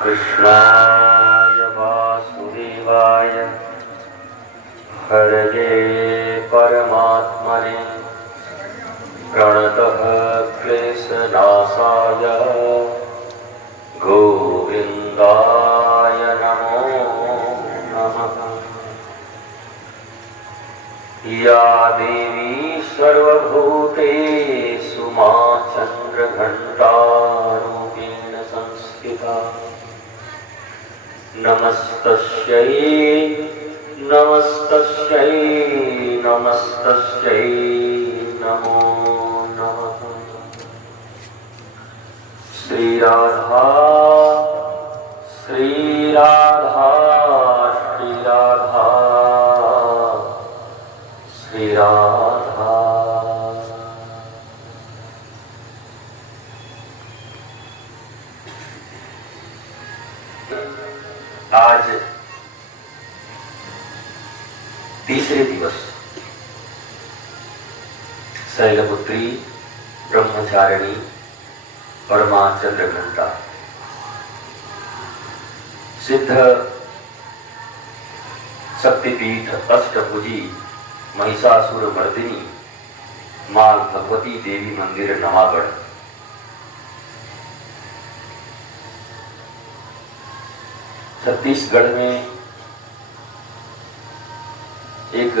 कृष्णाय वासुदेवाय हरये परमात्मने प्रणतः क्लेशनाशाय गोविन्दाय नमो नमः। या देवी सर्वभूतेषु मा चन्द्रघण्टारूपेण संस्थिता नमस्तस्यै नमस्तस्यै नमस्तस्यै नमो नमः। श्रीराधा श्रीराधा श्रीराधा श्रीराधा। आज तीसरे दिवस शैलपुत्री ब्रह्मचारिणी और मां चंद्रघंटा सिद्ध शक्तिपीठ अष्टभुजी महिषासुर मर्दिनी मां भगवती देवी मंदिर नवागढ़ छत्तीसगढ़ में एक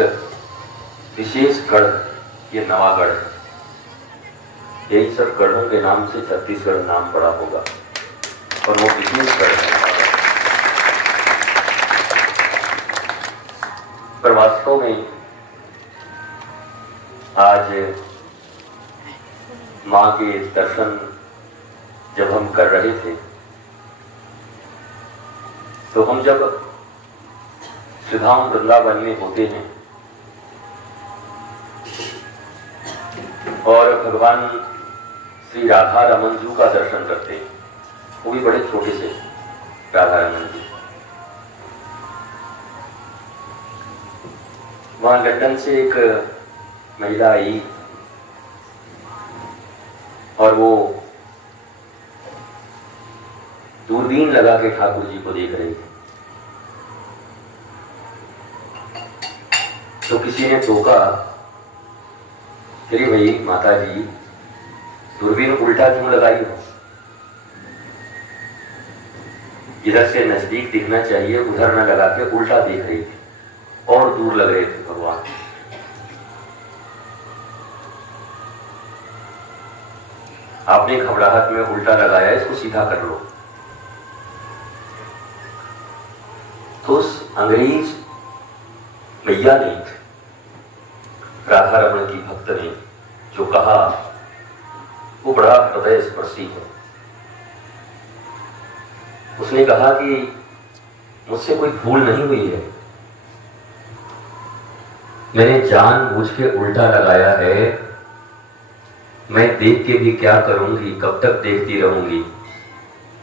विशेष गढ़ ये नवागढ़ है। यही सब गढ़ों के नाम से छत्तीसगढ़ नाम पड़ा होगा और वो विशेष गढ़ है। पर वास्तव में आज मां के दर्शन जब हम कर रहे थे तो हम जब श्रीधाम वृंदावन में होते हैं और भगवान श्री राधा रमन जी का दर्शन करते हैं, वो भी बड़े छोटे से राधा रमन जी। वहां लंदन से एक महिला आई और वो दूरबीन लगा के ठाकुर जी को देख रही थी। तो किसी ने टोका, अरे भाई माता जी दूरबीन उल्टा क्यों लगाई हो? इधर से नजदीक दिखना चाहिए, उधर न लगा के उल्टा देख रही थी और दूर लग रहे थे भगवान। आपने घबराहट में उल्टा लगाया, इसको सीधा कर लो। तो उस अंग्रेज भैया ने, राधा रमन की भक्त ने जो कहा वो बड़ा हृदय स्पर्शी है। उसने कहा कि मुझसे कोई भूल नहीं हुई है, मैंने जानबूझ के उल्टा लगाया है। मैं देख के भी क्या करूंगी, कब तक देखती रहूंगी?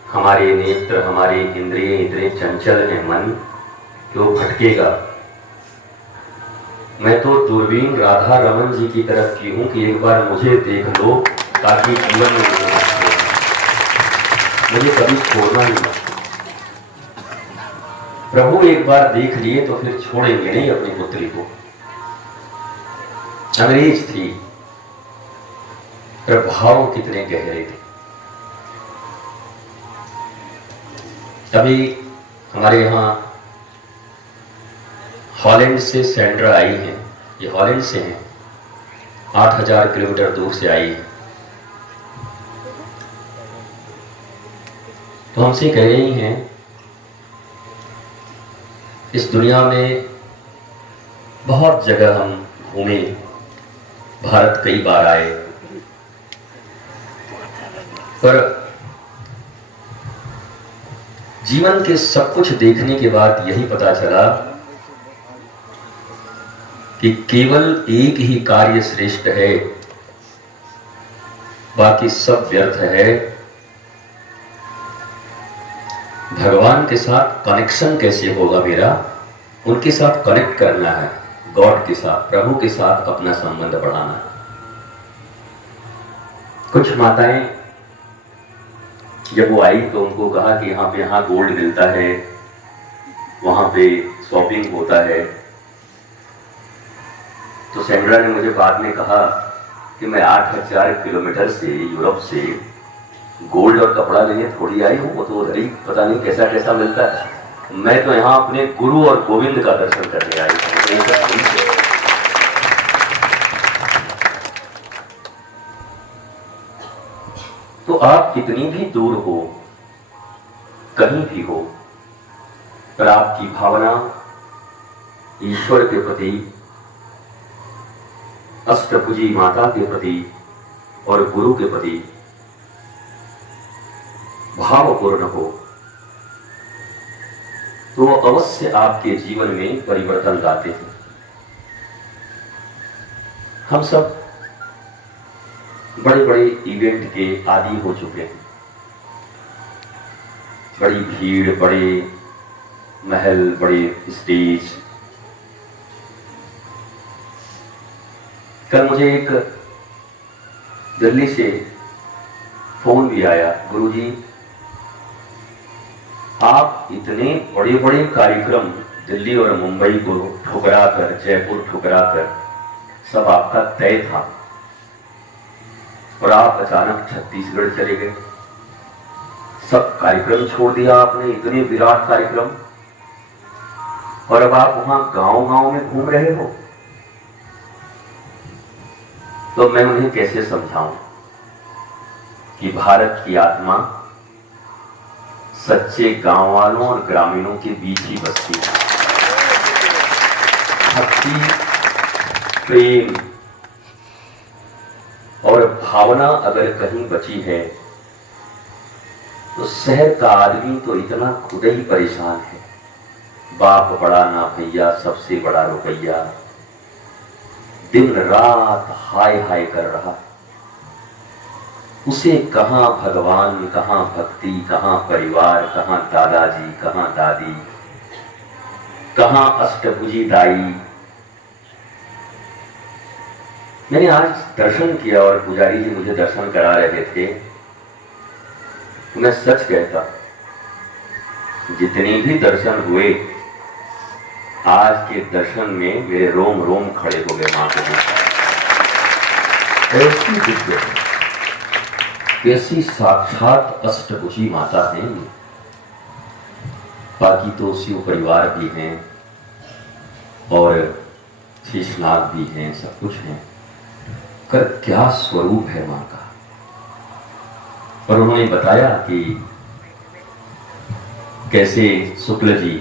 हमारे नेत्र, हमारे इंद्रिय इतने चंचल हैं, मन कि वो भटकेगा। मैं तो दूरबीन राधा रमन जी की तरफ की हूं कि एक बार मुझे देख लो ताकि जीवन में मुझे कभी छोड़ना ही मत। प्रभु एक बार देख लिए तो फिर छोड़ेंगे नहीं अपनी पुत्री को। अंग्रेज थी, प्रभाव कितने गहरे थे। अभी हमारे यहाँ हॉलैंड से सेंड्रा आई है, ये हॉलैंड से हैं, 8000 किलोमीटर दूर से आई है। तो हमसे कह रही हैं इस दुनिया में बहुत जगह हम घूमे, भारत कई बार आए, पर जीवन के सब कुछ देखने के बाद यही पता चला कि केवल एक ही कार्य श्रेष्ठ है, बाकी सब व्यर्थ है। भगवान के साथ कनेक्शन कैसे होगा मेरा? उनके साथ कनेक्ट करना है, गॉड के साथ, प्रभु के साथ अपना संबंध बढ़ाना है। कुछ माताएं जब वो आई तो उनको कहा कि यहाँ गोल्ड मिलता है, वहाँ पे शॉपिंग होता है। तो सेंड्रा ने मुझे बाद में कहा कि मैं 8000 किलोमीटर से यूरोप से गोल्ड और कपड़ा लेने थोड़ी आई हूँ, वो तो उधर ही पता नहीं कैसा कैसा मिलता है। मैं तो यहाँ अपने गुरु और गोविंद का दर्शन करने आई हूँ। तो आप कितनी भी दूर हो, कहीं भी हो, पर आपकी भावना ईश्वर के प्रति, अष्टभुजी माता के प्रति और गुरु के प्रति भावपूर्ण हो तो अवश्य आपके जीवन में परिवर्तन लाते हैं। हम सब बड़े बड़े इवेंट के आदी हो चुके हैं। बड़ी भीड़, बड़े महल, बड़े स्टेज। कल मुझे एक दिल्ली से फोन भी आया, गुरुजी आप इतने बड़े बड़े कार्यक्रम दिल्ली और मुंबई को ठुकरा कर, जयपुर ठुकरा कर सब आपका तय था और आप अचानक छत्तीसगढ़ चले गए। सब कार्यक्रम छोड़ दिया आपने, इतने विराट कार्यक्रम, और अब आप वहां गांव-गांव में घूम रहे हो। तो मैं उन्हें कैसे समझाऊं कि भारत की आत्मा सच्चे गांव वालों और ग्रामीणों के बीच ही बसती है। भक्ति, प्रेम और भावना अगर कहीं बची है तो शहर का आदमी तो इतना खुद ही परेशान है। बाप बड़ा ना भैया, सबसे बड़ा रुपया, दिन रात हाय हाय कर रहा। उसे कहां भगवान, कहां भक्ति, कहां परिवार, कहां दादाजी, कहां दादी, कहां अष्टभुजी दाई। मैंने आज दर्शन किया और पुजारी जी मुझे दर्शन करा रहे थे। मैं सच कहता, जितने भी दर्शन हुए, आज के दर्शन में मेरे रोम रोम खड़े हो गए। मां के ऐसी दिव्य, कैसी साक्षात अष्टभुजी माता है। बाकी तो शिव परिवार भी हैं और शेषनाग भी हैं, सब कुछ है, कर क्या स्वरूप है मां का। और उन्होंने बताया कि कैसे शुक्ल जी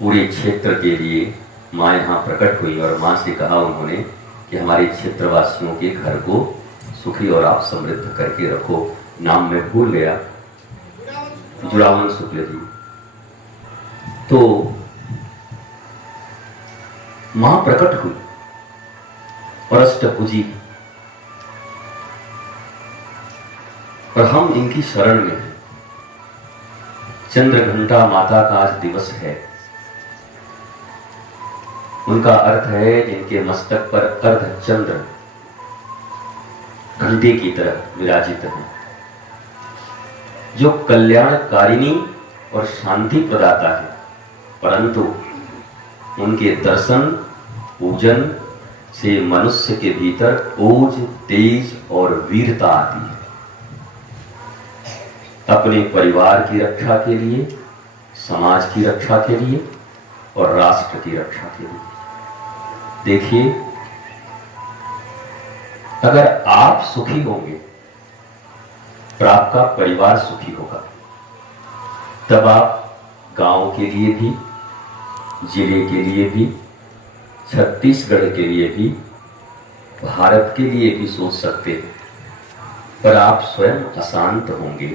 पूरे क्षेत्र के लिए मां यहाँ प्रकट हुई और मां से कहा उन्होंने कि हमारे क्षेत्रवासियों के घर को सुखी और आप समृद्ध करके रखो। नाम मैं भूल गया, जुड़ावन शुक्ल जी। तो मां प्रकट हुई और अष्टभुजी, और हम इनकी शरण में हैं। चंद्रघंटा माता का आज दिवस है। उनका अर्थ है जिनके मस्तक पर अर्ध चंद्र घंटे की तरह विराजित है, जो कल्याणकारिणी और शांति प्रदाता है। परंतु उनके दर्शन पूजन से मनुष्य के भीतर ओज, तेज और वीरता आती है। अपने परिवार की रक्षा के लिए, समाज की रक्षा के लिए और राष्ट्र की रक्षा के लिए। देखिए, अगर आप सुखी होंगे और आपका परिवार सुखी होगा, तब आप गांव के लिए भी, जिले के लिए भी, छत्तीसगढ़ के लिए भी, भारत के लिए भी सोच सकते हैं। पर आप स्वयं अशांत होंगे,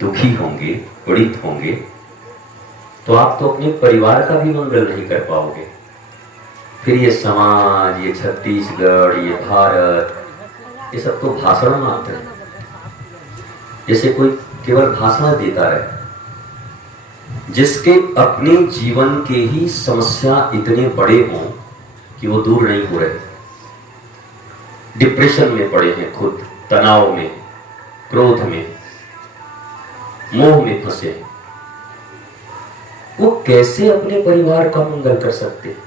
दुखी होंगे, पीड़ित होंगे, तो आप तो अपने परिवार का भी मंगल नहीं कर पाओगे। फिर ये समाज, ये छत्तीसगढ़, ये भारत, ये सब तो भाषण मात्र है। जैसे कोई केवल भाषण देता रहे, जिसके अपने जीवन के ही समस्या इतने बड़े हों कि वो दूर नहीं हो रहे, डिप्रेशन में पड़े हैं, खुद तनाव में, क्रोध में, मोह में फंसे हैं, वो कैसे अपने परिवार का मंगल कर सकते हैं?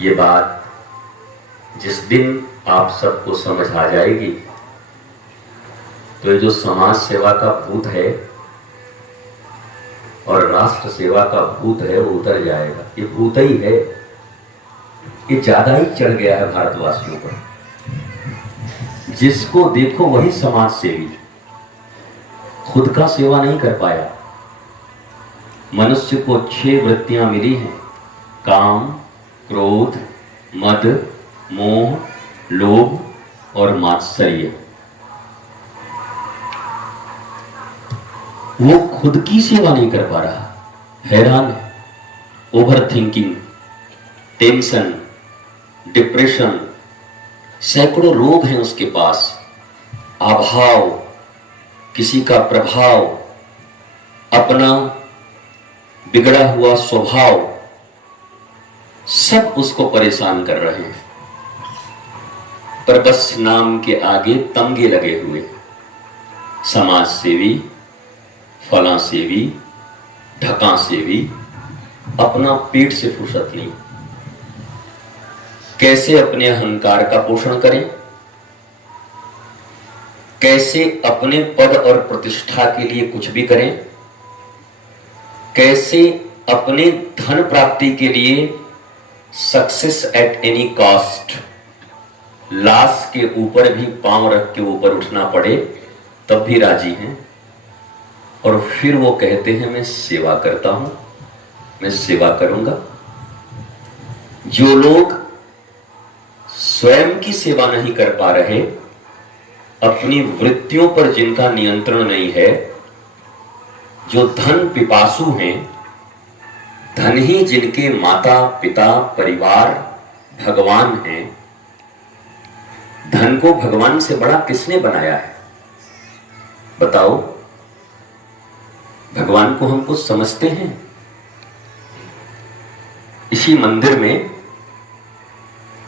ये बात जिस दिन आप सबको समझ आ जाएगी तो ये जो समाज सेवा का भूत है और राष्ट्र सेवा का भूत है वो उतर जाएगा। ये भूत ही है, ये ज्यादा ही चढ़ गया है भारतवासियों पर। जिसको देखो वही समाज सेवी, खुद का सेवा नहीं कर पाया। मनुष्य को 6 वृत्तियां मिली हैं, काम, क्रोध, मद, मोह, लोभ और मात्सर्य। वो खुद की सेवा नहीं कर पा रहा, हैरान है। ओवर थिंकिंग, टेंशन, डिप्रेशन, सैकड़ों रोग हैं उसके पास। अभाव, किसी का प्रभाव, अपना बिगड़ा हुआ स्वभाव, सब उसको परेशान कर रहे हैं। पर बस नाम के आगे तमगे लगे हुए। समाज सेवी, फला सेवी, ढका सेवी, अपना पेट से फुर्सत नहीं। कैसे अपने अहंकार का पोषण करें, कैसे अपने पद और प्रतिष्ठा के लिए कुछ भी करें, कैसे अपने धन प्राप्ति के लिए सक्सेस एट एनी कॉस्ट, लाश के ऊपर भी पांव रख के ऊपर उठना पड़े तब भी राजी हैं। और फिर वो कहते हैं मैं सेवा करता हूं, मैं सेवा करूंगा। जो लोग स्वयं की सेवा नहीं कर पा रहे, अपनी वृत्तियों पर जिनका नियंत्रण नहीं है, जो धन पिपासु हैं, धन ही जिनके माता पिता परिवार भगवान हैं, धन को भगवान से बड़ा किसने बनाया है बताओ? भगवान को हम कुछ समझते हैं? इसी मंदिर में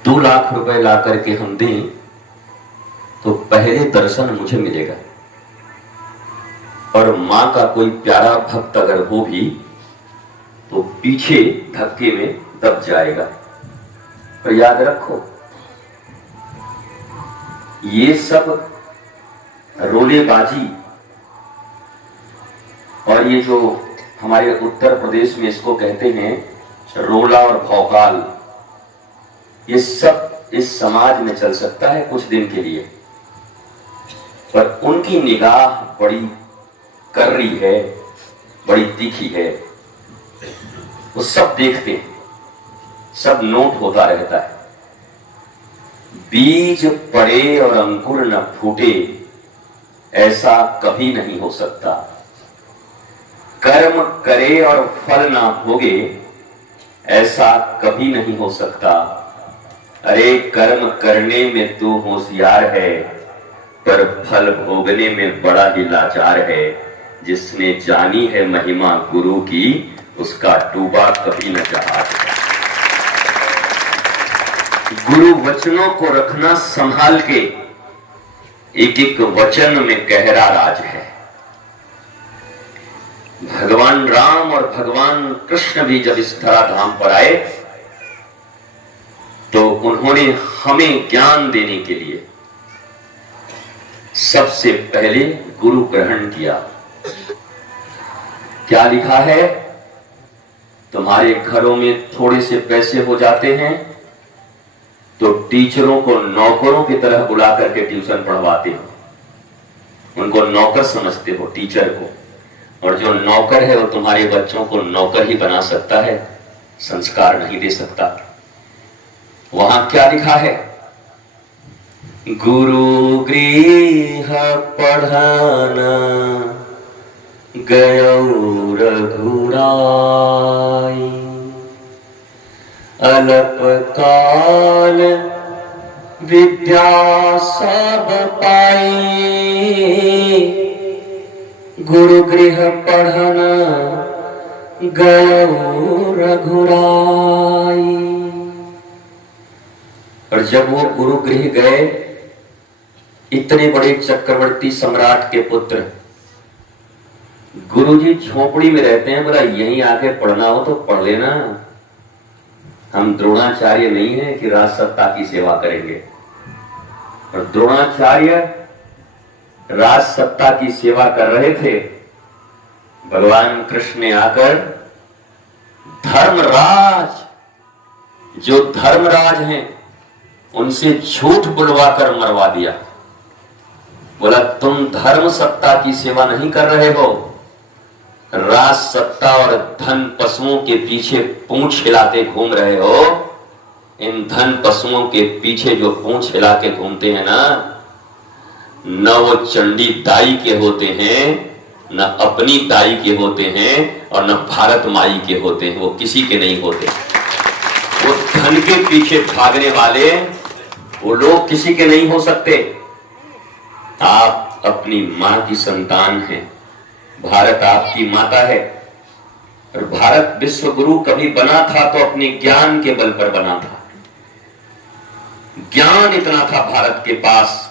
2 लाख रुपए ला करके हम दें तो पहले दर्शन मुझे मिलेगा, और मां का कोई प्यारा भक्त अगर हो भी तो पीछे धक्के में दब जाएगा। पर याद रखो, ये सब रोलेबाजी, और ये जो हमारे उत्तर प्रदेश में इसको कहते हैं रोला और भौकाल, ये सब इस समाज में चल सकता है कुछ दिन के लिए, पर उनकी निगाह बड़ी कर्री है, बड़ी तीखी है। वो सब देखते हैं, सब नोट होता रहता है। बीज पड़े और अंकुर न फूटे, ऐसा कभी नहीं हो सकता। कर्म करे और फल ना भोगे, ऐसा कभी नहीं हो सकता। अरे कर्म करने में तू होशियार है, पर फल भोगने में बड़ा ही लाचार है। जिसने जानी है महिमा गुरु की, उसका डूबा कभी न जहाज। गुरु वचनों को रखना संभाल के, एक एक वचन में गहरा राज है। भगवान राम और भगवान कृष्ण भी जब इस धराधाम पर आए तो उन्होंने हमें ज्ञान देने के लिए सबसे पहले गुरु ग्रहण किया। क्या लिखा है? तुम्हारे घरों में थोड़े से पैसे हो जाते हैं तो टीचरों को नौकरों की तरह बुला करके ट्यूशन पढ़वाते हो, उनको नौकर समझते हो टीचर को, और जो नौकर है वो तुम्हारे बच्चों को नौकर ही बना सकता है, संस्कार नहीं दे सकता। वहां क्या लिखा है? गुरु गृह पढ़ाना गयो रघुराई, अल्प काल विद्या सब पाई, गुरु गृह पढ़ना गयो रघुराई। और जब वो गुरु गृह गए, इतने बड़े चक्रवर्ती सम्राट के पुत्र गुरुजी झोपड़ी में रहते हैं, बोला यहीं आके पढ़ना हो तो पढ़ लेना। हम द्रोणाचार्य नहीं है कि राज सत्ता की सेवा करेंगे। और द्रोणाचार्य राज सत्ता की सेवा कर रहे थे। भगवान कृष्ण ने आकर धर्मराज, जो धर्मराज हैं, उनसे झूठ बुलवाकर मरवा दिया। बोला तुम धर्म सत्ता की सेवा नहीं कर रहे हो, राज सत्ता और धन पशुओं के पीछे पूंछ हिलाते घूम रहे हो। इन धन पशुओं के पीछे जो पूंछ हिला के घूमते हैं ना, न वो चंडी दाई के होते हैं, न अपनी दाई के होते हैं, और न भारत माई के होते हैं। वो किसी के नहीं होते। वो धन के पीछे भागने वाले वो लोग किसी के नहीं हो सकते। आप अपनी मां की संतान हैं। भारत आपकी माता है। और भारत विश्व गुरु कभी बना था तो अपने ज्ञान के बल पर बना था। ज्ञान इतना था भारत के पास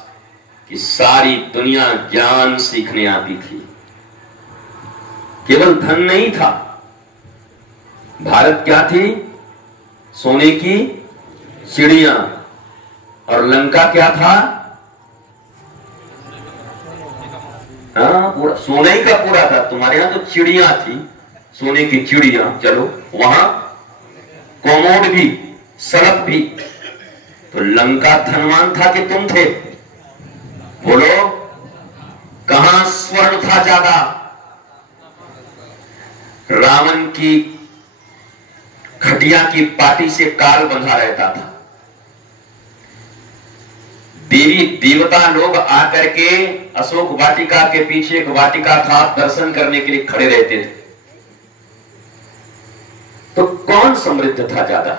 कि सारी दुनिया ज्ञान सीखने आती थी। केवल धन नहीं था। भारत क्या थी? सोने की चिड़िया। और लंका क्या था? हाँ, पूरा सोने ही का पूरा था। तुम्हारे यहां तो चिड़िया थी, सोने की चिड़िया। चलो वहां कोमोड भी, सड़क भी। तो लंका धनवान था कि तुम थे? बोलो, कहां स्वर्ण था ज्यादा? रावण की खटिया की पाटी से काल बंधा रहता था। देवी देवता लोग आकर के अशोक वाटिका के पीछे एक वाटिका था, दर्शन करने के लिए खड़े रहते थे। तो कौन समृद्ध था ज्यादा?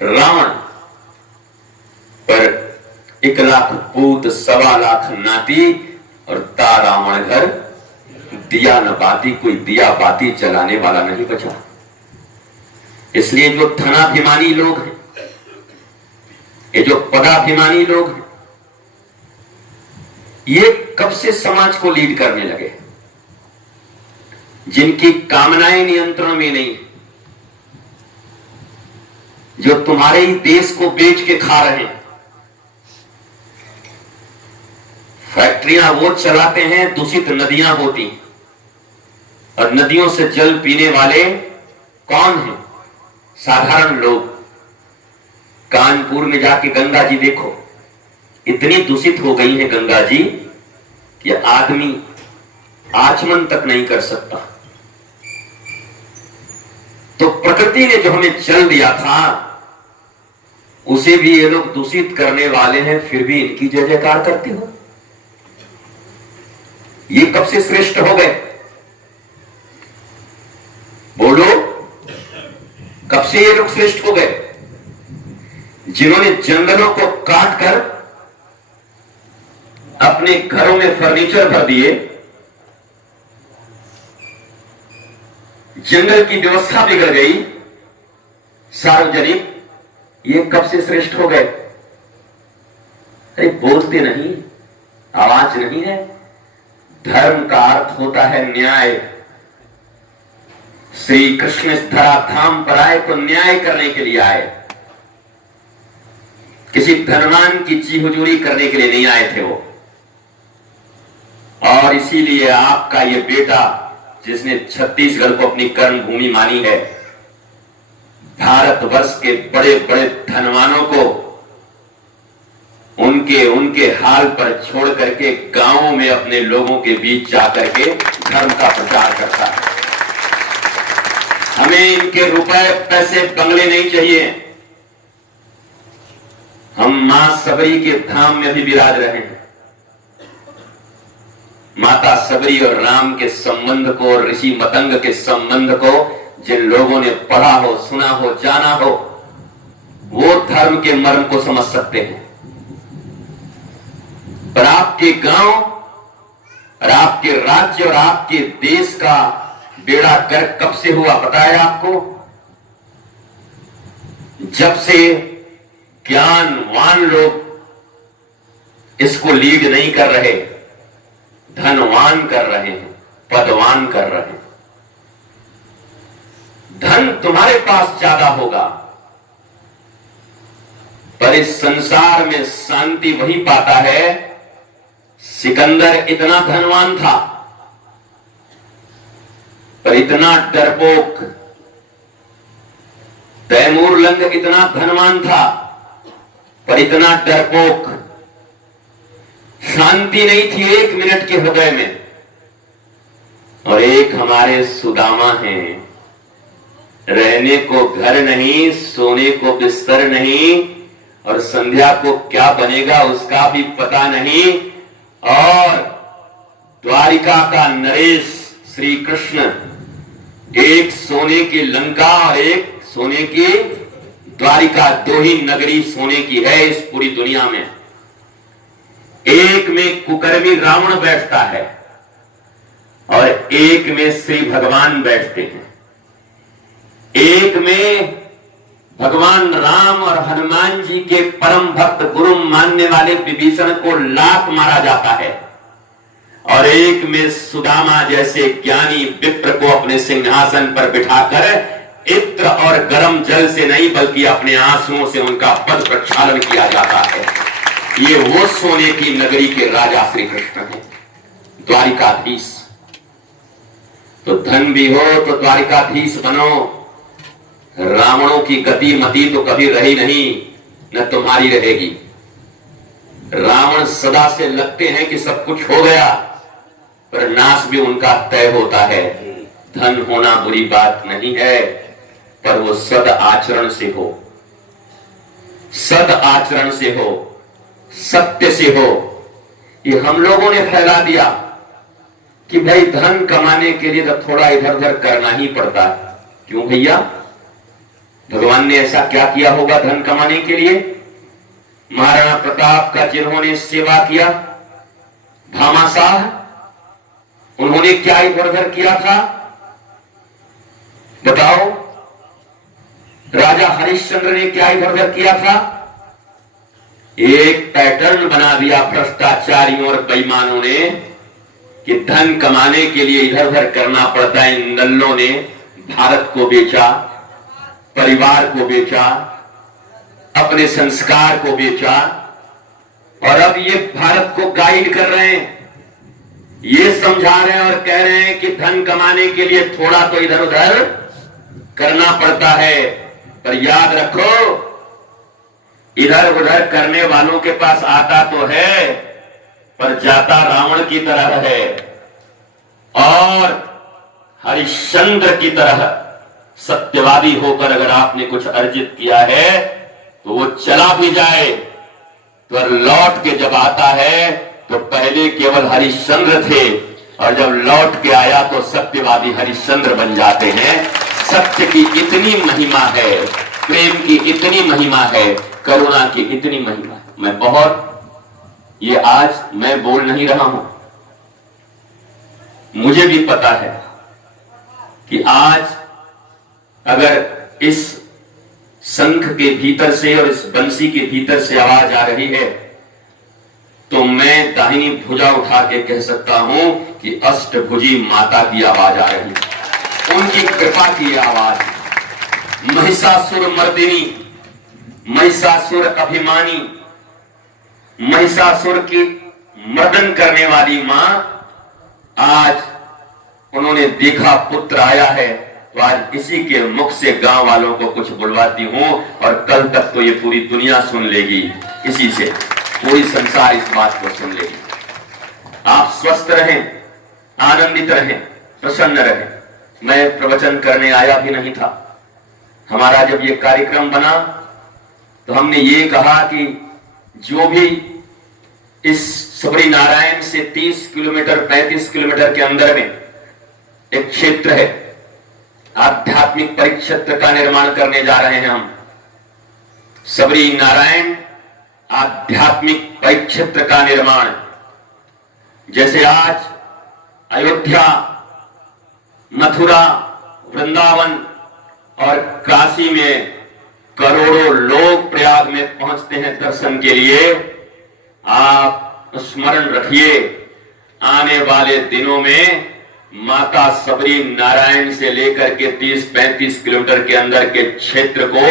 रावण। पर 1 लाख पूत, 1.25 लाख नाती, और ता रावण घर दिया न बाती। कोई दिया बाती जलाने वाला नहीं बचा। इसलिए जो धनाभिमानी लोग हैं, ये जो पदाभिमानी लोग हैं, ये कब से समाज को लीड करने लगे? जिनकी कामनाएं नियंत्रण में नहीं, जो तुम्हारे ही देश को बेच के खा रहे हैं। फैक्ट्रियां वो चलाते हैं, दूषित नदियां होती, और नदियों से जल पीने वाले कौन हैं? साधारण लोग। कानपुर में जाके गंगा जी देखो, इतनी दूषित हो गई है गंगा जी कि आदमी आचमन तक नहीं कर सकता। तो प्रकृति ने जो हमें जल दिया था, उसे भी ये लोग दूषित करने वाले हैं, फिर भी इनकी जय जयकार करते हो। ये कब से श्रेष्ठ हो गए? बोलो, कब से ये लोग श्रेष्ठ हो गए? जिन्होंने जंगलों को काटकर अपने घरों में फर्नीचर भर दिए, जंगल की व्यवस्था बिगड़ गई सार्वजनिक, ये कब से श्रेष्ठ हो गए? अरे बोलते नहीं, आवाज नहीं है। धर्म का अर्थ होता है न्याय। श्री कृष्ण इस धराधाम पर आए तो न्याय करने के लिए आए। किसी धनवान की जी हुजूरी करने के लिए नहीं आए थे वो। और इसीलिए आपका ये बेटा, जिसने छत्तीसगढ़ को अपनी कर्म भूमि मानी है, भारतवर्ष के बड़े बड़े धनवानों को उनके हाल पर छोड़ करके गांवों में अपने लोगों के बीच जाकर के धर्म का प्रचार करता है। हमें इनके रुपए, पैसे, बंगले नहीं चाहिए। हम मां सबरी के धाम में भी विराज रहे हैं। माता सबरी और राम के संबंध को, ऋषि मतंग के संबंध को जिन लोगों ने पढ़ा हो, सुना हो, जाना हो, वो धर्म के मर्म को समझ सकते हैं। पर आपके गांव और आपके राज्य और आपके देश का बेड़ा गर्क कब से हुआ पता है आपको? जब से ज्ञानवान लोग इसको लीड नहीं कर रहे, धनवान कर रहे हैं। पदवान कर रहे हैं। धन तुम्हारे पास ज्यादा होगा, पर इस संसार में शांति वही पाता है। सिकंदर इतना धनवान था, पर इतना डरपोक। तैमूर लंग इतना धनवान था, पर इतना डरपोक। शांति नहीं थी एक मिनट के हृदय में। और एक हमारे सुदामा हैं, रहने को घर नहीं, सोने को बिस्तर नहीं, और संध्या को क्या बनेगा उसका भी पता नहीं। और द्वारिका का नरेश श्री कृष्ण, एक सोने की लंका और एक सोने की द्वारिका, दो ही नगरी सोने की है इस पूरी दुनिया में। एक में कुकर्मी रावण बैठता है और एक में श्री भगवान बैठते हैं। एक में भगवान राम और हनुमान जी के परम भक्त गुरु मानने वाले विभीषण को लात मारा जाता है, और एक में सुदामा जैसे ज्ञानी विप्र को अपने सिंहासन पर बिठाकर इत्र और गर्म जल से नहीं बल्कि अपने आंसुओं से उनका पद प्रक्षालन किया जाता है। ये वो सोने की नगरी के राजा श्री कृष्ण हैं, द्वारिकाधीश। तो धन भी हो तो द्वारिकाधीश बनो। रावणों की गति मति तो कभी रही नहीं, न तुम्हारी रहेगी। रावण सदा से लगते हैं कि सब कुछ हो गया, पर नाश भी उनका तय होता है। धन होना बुरी बात नहीं है, पर वो सद आचरण से हो, सद आचरण से हो, सत्य से हो। ये हम लोगों ने फैला दिया कि भाई धन कमाने के लिए तो थोड़ा इधर उधर करना ही पड़ता है। क्यों भैया, भगवान ने ऐसा क्या किया होगा धन कमाने के लिए? महाराणा प्रताप का जिन्होंने सेवा किया, भामाशाह, उन्होंने क्या इधर उधर किया था बताओ? राजा हरिश्चंद्र ने क्या इधर उधर किया था? एक पैटर्न बना दिया भ्रष्टाचारियों और बेईमानों ने कि धन कमाने के लिए इधर उधर करना पड़ता है। इन नल्लों ने भारत को बेचा, परिवार को बेचा, अपने संस्कार को बेचा, और अब ये भारत को गाइड कर रहे हैं, ये समझा रहे हैं और कह रहे हैं कि धन कमाने के लिए थोड़ा तो इधर उधर करना पड़ता है। पर याद रखो, इधर उधर करने वालों के पास आता तो है, पर जाता रावण की तरह है, और हरिश्चंद्र की तरह सत्यवादी होकर अगर आपने कुछ अर्जित किया है तो वो चला भी जाए, तो लौट के जब आता है तो पहले केवल हरिश्चंद्र थे, और जब लौट के आया तो सत्यवादी हरिश्चंद्र बन जाते हैं। सत्य की इतनी महिमा है, प्रेम की इतनी महिमा है, करुणा की इतनी महिमा है। मैं बहुत, ये आज मैं बोल नहीं रहा हूं, मुझे भी पता है कि आज अगर इस शंख के भीतर से और इस बंसी के भीतर से आवाज आ रही है, तो मैं दाहिनी भुजा उठा के कह सकता हूं कि अष्टभुजी माता की आवाज आ रही है, उनकी कृपा की आवाज। महिषासुर मर्दिनी, महिषासुर अभिमानी, महिषासुर की मर्दन करने वाली मां, आज उन्होंने देखा पुत्र आया है, तो आज इसी के मुख से गांव वालों को कुछ बुलवाती हूं, और कल तक तो ये पूरी दुनिया सुन लेगी, इसी से पूरी संसार इस बात को सुन लेगी। आप स्वस्थ रहें, आनंदित रहें, प्रसन्न रहें। मैं प्रवचन करने आया भी नहीं था। हमारा जब ये कार्यक्रम बना तो हमने ये कहा कि जो भी इस सबरी नारायण से 30 किलोमीटर 35 किलोमीटर के अंदर में एक क्षेत्र है, आध्यात्मिक परिक्षेत्र का निर्माण करने जा रहे हैं हम। सबरी नारायण आध्यात्मिक परिक्षेत्र का निर्माण, जैसे आज अयोध्या, मथुरा, वृंदावन और काशी में करोड़ों लोग प्रयाग में पहुंचते हैं दर्शन के लिए। आप स्मरण रखिए, आने वाले दिनों में माता सबरी नारायण से लेकर के 30-35 किलोमीटर के अंदर के क्षेत्र को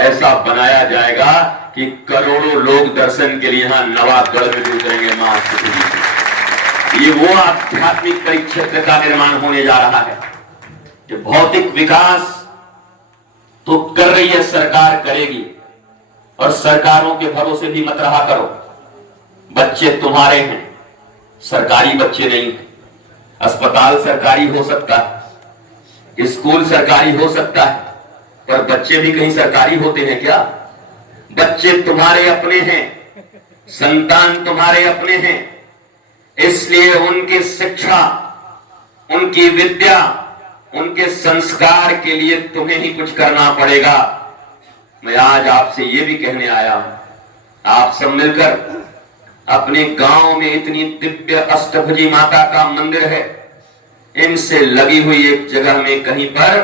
ऐसा बनाया जाएगा कि करोड़ों लोग दर्शन के लिए यहां नवागढ़ में जुटेंगे। मां ये वो आध्यात्मिक परिक्षेत्र का निर्माण होने जा रहा है कि भौतिक विकास तो कर रही है सरकार, करेगी, और सरकारों के भरोसे भी मत रहा करो। बच्चे तुम्हारे हैं, सरकारी बच्चे नहीं हैं। अस्पताल सरकारी हो सकता है, स्कूल सरकारी हो सकता है, पर बच्चे भी कहीं सरकारी होते हैं क्या? बच्चे तुम्हारे अपने हैं, संतान तुम्हारे अपने हैं, इसलिए उनकी शिक्षा, उनकी विद्या, उनके संस्कार के लिए तुम्हें ही कुछ करना पड़ेगा। मैं आज आपसे ये भी कहने आया हूं, आप सब मिलकर अपने गांव में इतनी दिव्य अष्टभुजी माता का मंदिर है, इनसे लगी हुई एक जगह में कहीं पर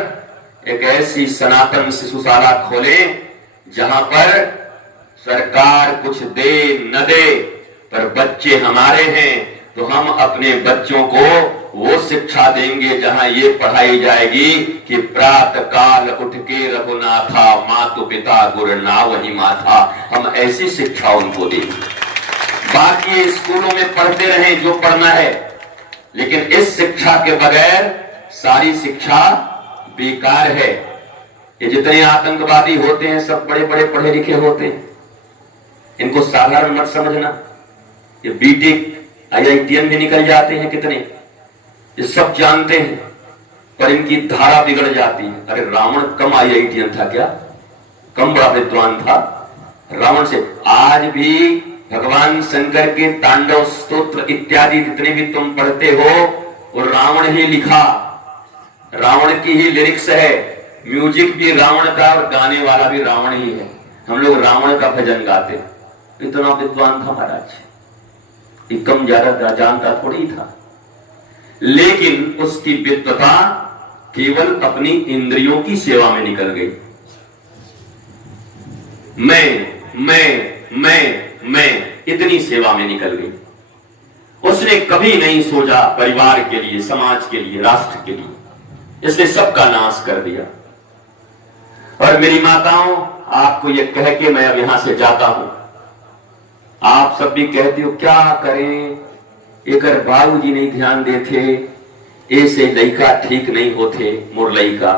एक ऐसी सनातन शिशुशाला खोलें जहां पर सरकार कुछ दे न दे, पर बच्चे हमारे हैं तो हम अपने बच्चों को वो शिक्षा देंगे जहां ये पढ़ाई जाएगी कि प्रातः काल उठ के रघुनाथा, मातु पिता गुरु ना वही माथा। हम ऐसी शिक्षा उनको देंगे। बाकी स्कूलों में पढ़ते रहें जो पढ़ना है, लेकिन इस शिक्षा के बगैर सारी शिक्षा बेकार है। ये जितने आतंकवादी होते हैं सब बड़े बड़े पढ़े लिखे होते हैं, इनको साधारण मत समझना। ये बीटेक IITN में निकल जाते हैं कितने, ये सब जानते हैं, पर इनकी धारा बिगड़ जाती है। अरे रावण कम IITN था क्या? कम बड़ा विद्वान था रावण से? आज भी भगवान शंकर के तांडव स्तोत्र इत्यादि जितने भी तुम पढ़ते हो वो रावण ही लिखा, रावण की ही लिरिक्स है। म्यूजिक भी रावण का और गाने वाला भी रावण ही है। हम लोग रावण का भजन गाते। इतना विद्वान था महाराज, ये कम ज्यादा जानता थोड़ी था, लेकिन उसकी विद्वता केवल अपनी इंद्रियों की सेवा में निकल गई। मैं इतनी सेवा में निकल गई। उसने कभी नहीं सोचा परिवार के लिए, समाज के लिए, राष्ट्र के लिए, इसने सबका नाश कर दिया। और मेरी माताओं, आपको यह कह के मैं अब यहां से जाता हूं। आप सब भी कहते हो क्या करें, एक बाबू जी नहीं ध्यान देते, ऐसे लड़का ठीक नहीं होते मुरलई का।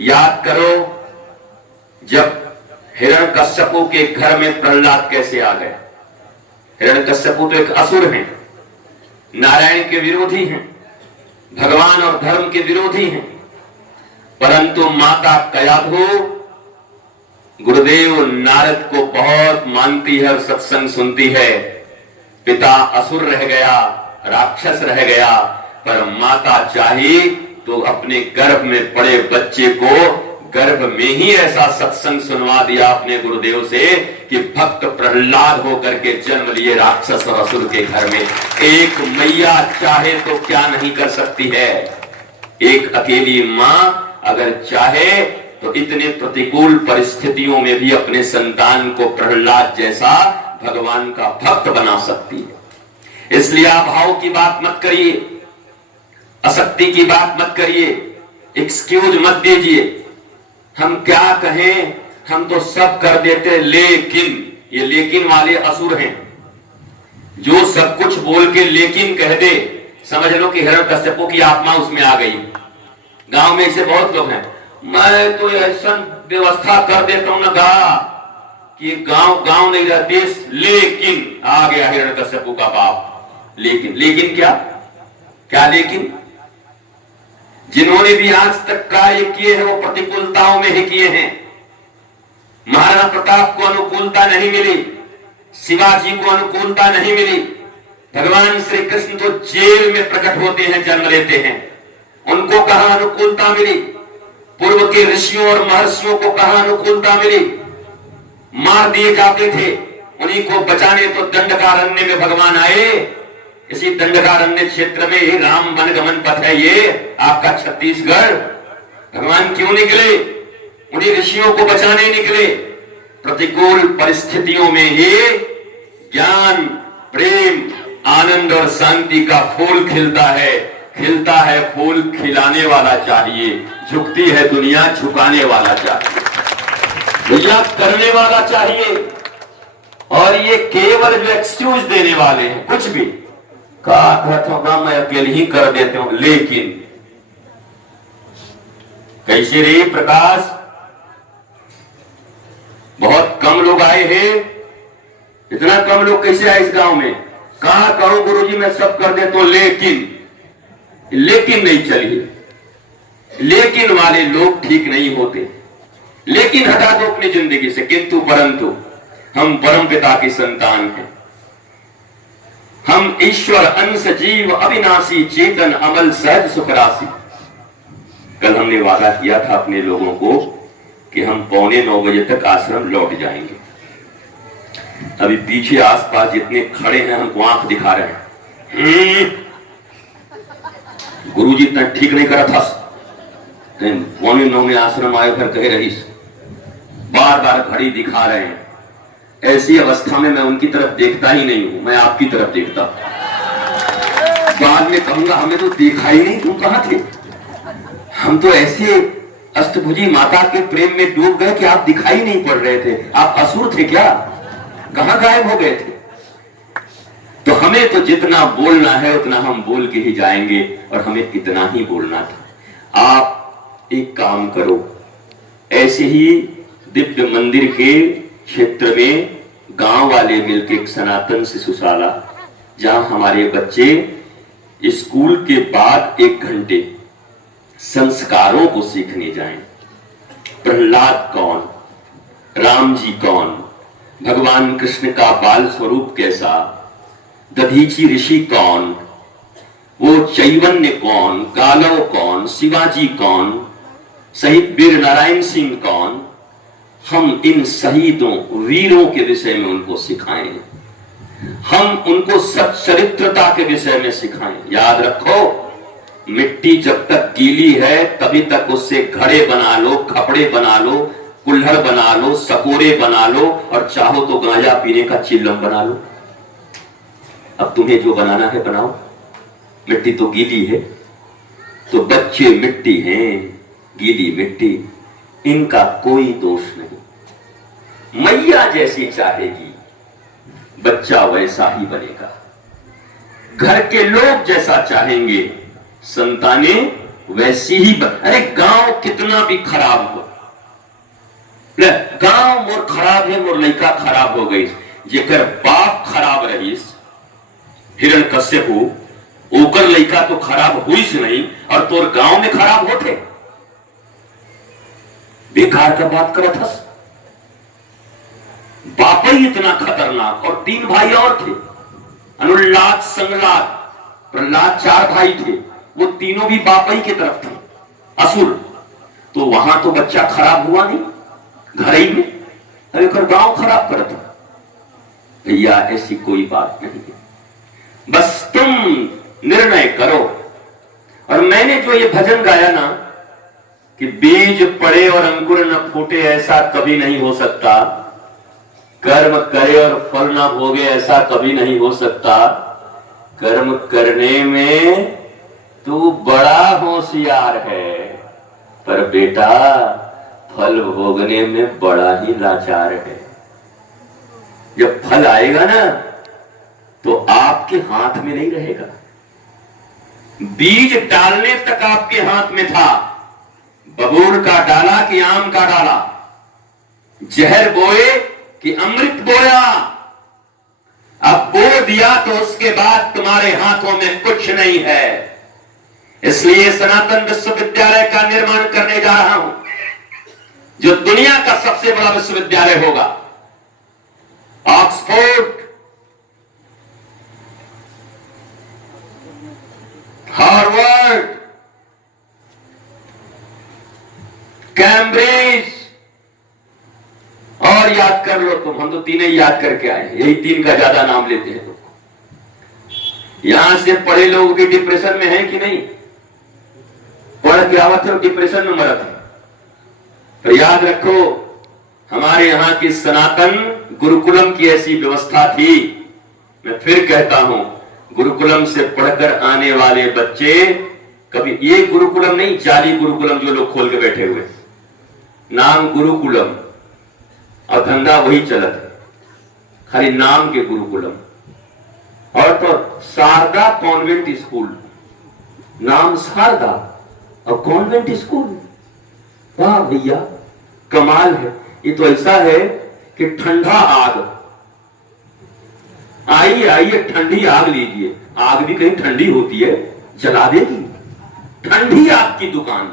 याद करो जब हिरण्यकश्यपु के घर में प्रहलाद कैसे आ गए। हिरण्यकश्यपु तो एक असुर हैं, नारायण के विरोधी हैं, भगवान और धर्म के विरोधी हैं, परंतु माता कयाधु गुरुदेव नारद को बहुत मानती है और सत्संग सुनती है। पिता असुर रह गया, राक्षस रह गया, पर माता चाही तो अपने गर्भ में पड़े बच्चे को गर्भ में ही ऐसा सत्संग सुनवा दिया अपने गुरुदेव से कि भक्त प्रहलाद होकर के जन्म लिए राक्षस और असुर के घर में। एक मैया चाहे तो क्या नहीं कर सकती है। एक अकेली मां अगर चाहे तो इतने प्रतिकूल परिस्थितियों में भी अपने संतान को प्रहलाद जैसा भगवान का भक्त बना सकती है। इसलिए अभाव की बात मत करिए, असक्ति की बात मत करिए, एक्सक्यूज मत दीजिए। हम क्या कहें, हम तो सब कर देते, लेकिन ये लेकिन वाले असुर हैं। जो सब कुछ बोल के लेकिन कह दे, समझ लो कि हिरण्यकश्यपु की आत्मा उसमें आ गई। गांव में ऐसे बहुत लोग हैं, मैं तो ऐसा व्यवस्था कर देता हूं ना कि गांव नहीं रहा देश, लेकिन आ गया हिरण्यकश्यपु का बाप। लेकिन क्या लेकिन? जिन्होंने भी आज तक कार्य किए हैं वो प्रतिकूलताओं में ही किए हैं। महाराणा प्रताप को अनुकूलता नहीं मिली, शिवाजी को अनुकूलता नहीं मिली, भगवान श्री कृष्ण तो जेल में प्रकट होते हैं, जन्म लेते हैं, उनको कहां अनुकूलता मिली? पूर्व के ऋषियों और महर्षियों को कहां अनुकूलता मिली? मार दिए जाते थे, उन्हीं को बचाने तो दंडकारण्य में भगवान आए। इसी दंडकारण्य क्षेत्र में ही राम वन गमन पथ है, ये आपका छत्तीसगढ़। भगवान क्यों निकले? उन्हीं ऋषियों को बचाने निकले। प्रतिकूल परिस्थितियों में ही ज्ञान, प्रेम, आनंद और शांति का फूल खिलता है। खिलता है फूल खिलाने वाला चाहिए, झुकती है दुनिया झुकाने वाला चाहिए, भैया करने वाला चाहिए। और ये केवल जो एक्सक्यूज देने वाले हैं, कुछ भी कहा था मैं अकेले ही कर देते हूं, लेकिन कैसे रे प्रकाश, बहुत कम लोग आए हैं, इतना कम लोग कैसे आए इस गांव में? कहा करूं गुरुजी मैं सब कर देता हूं, लेकिन नहीं चलिए, लेकिन वाले लोग ठीक नहीं होते। लेकिन हटा दो अपनी जिंदगी से, किंतु परंतु हम परम पिता की संतान हैं, हम ईश्वर अंश जीव अविनाशी चेतन अमल सहज सुखराशि। कल हमने वादा किया था अपने लोगों को कि हम 8:45 बजे तक आश्रम लौट जाएंगे। अभी पीछे आसपास जितने खड़े हैं हमको आंख दिखा रहे हैं, गुरुजी इतना ठीक नहीं करा था, 8:45 में आश्रम आए, फिर कह रही, बार बार घड़ी दिखा रहे हैं। ऐसी अवस्था में मैं उनकी तरफ देखता ही नहीं हूं, मैं आपकी तरफ देखता हूं। बाद में कहूंगा हमें तो देखा ही नहीं, तुम कहां थे? हम तो ऐसे अष्टभुजी माता के प्रेम में डूब गए कि आप दिखाई नहीं पड़ रहे थे। आप असुर थे क्या? कहां गायब हो गए थे? तो हमें तो जितना बोलना है उतना हम बोल के ही जाएंगे, और हमें इतना ही बोलना था। आप एक काम करो, ऐसे ही दिव्य मंदिर के क्षेत्र में गांव वाले मिलकर एक सनातन शिशुशाला, जहां हमारे बच्चे स्कूल के बाद 1 घंटे संस्कारों को सीखने जाएं। प्रहलाद कौन, राम जी कौन, भगवान कृष्ण का बाल स्वरूप कैसा, दधीची ऋषि कौन, वो चैवन्य कौन, गालव कौन, शिवाजी कौन, शहीद वीर नारायण सिंह कौन, हम इन शहीदों वीरों के विषय में उनको सिखाएं, हम उनको सच्चरित्रता के विषय में सिखाएं। याद रखो, मिट्टी जब तक गीली है तभी तक उससे घड़े बना लो, खपड़े बना लो, कुल्हड़ बना लो, सकोरे बना लो, और चाहो तो गांजा पीने का चिल्लम बना लो। अब तुम्हें जो बनाना है बनाओ, मिट्टी तो गीली है, तो बच्चे मिट्टी हैं, गीली मिट्टी, इनका कोई दोष नहीं। मैया जैसी चाहेगी बच्चा वैसा ही बनेगा, घर के लोग जैसा चाहेंगे संतानें वैसी ही अरे गांव कितना भी खराब हो, गांव मोर खराब है, मोर लड़का खराब हो गई, जेकर बाप खराब रहीस हिरण्यकश्यपु, ओकर लड़का तो खराब हुई से नहीं, और तोर गांव में खराब होते, बेकार का बात करत हस। बाप ही इतना खतरनाक, और 3 भाई और थे, अनुल्लाद, संगलाद, प्रहलाद, 4 भाई थे, वो तीनों भी बाप ही की तरफ थे, असुर। तो वहां तो बच्चा खराब हुआ नहीं, घर ही में, अरे कर गांव खराब करता। भैया ऐसी कोई बात नहीं है, बस तुम निर्णय करो। और मैंने जो ये भजन गाया ना कि बीज पड़े और अंकुर न फूटे, ऐसा कभी नहीं हो सकता, कर्म करे और फल ना भोगे, ऐसा कभी नहीं हो सकता। कर्म करने में तू बड़ा होशियार है, पर बेटा फल भोगने में बड़ा ही लाचार है। जब फल आएगा ना तो आपके हाथ में नहीं रहेगा। बीज डालने तक आपके हाथ में था, बबूल का डाला कि आम का डाला, जहर बोए कि अमृत बोया, अब बो दिया तो उसके बाद तुम्हारे हाथों में कुछ नहीं है। इसलिए सनातन विश्वविद्यालय का निर्माण करने जा रहा हूं, जो दुनिया का सबसे बड़ा विश्वविद्यालय होगा। ऑक्सफोर्ड, हार्वर्ड, कैम्ब्रिज, और याद कर लो तुम, हम तो 3 ही याद करके आए, यही 3 का ज्यादा नाम लेते हैं लोग। यहां से पढ़े लोग भी डिप्रेशन में हैं कि नहीं? पढ़ के आवत है डिप्रेशन में मरत है। तो याद रखो, हमारे यहां की सनातन गुरुकुलम की ऐसी व्यवस्था थी। मैं फिर कहता हूं, गुरुकुलम से पढ़कर आने वाले बच्चे कभी, ये गुरुकुलम नहीं, जाली गुरुकुलम जो लोग खोल के बैठे हुए, नाम गुरुकुलम और धंधा वही चलत है, खाली नाम के गुरुकुलम। और तो शारदा कॉन्वेंट स्कूल, नाम शारदा और कॉन्वेंट स्कूल, वाह भैया कमाल है। ये तो ऐसा है कि ठंडा आग, आइए आइए ठंडी आग लीजिए, आग भी कहीं ठंडी होती है, जला देगी। ठंडी आग की दुकान,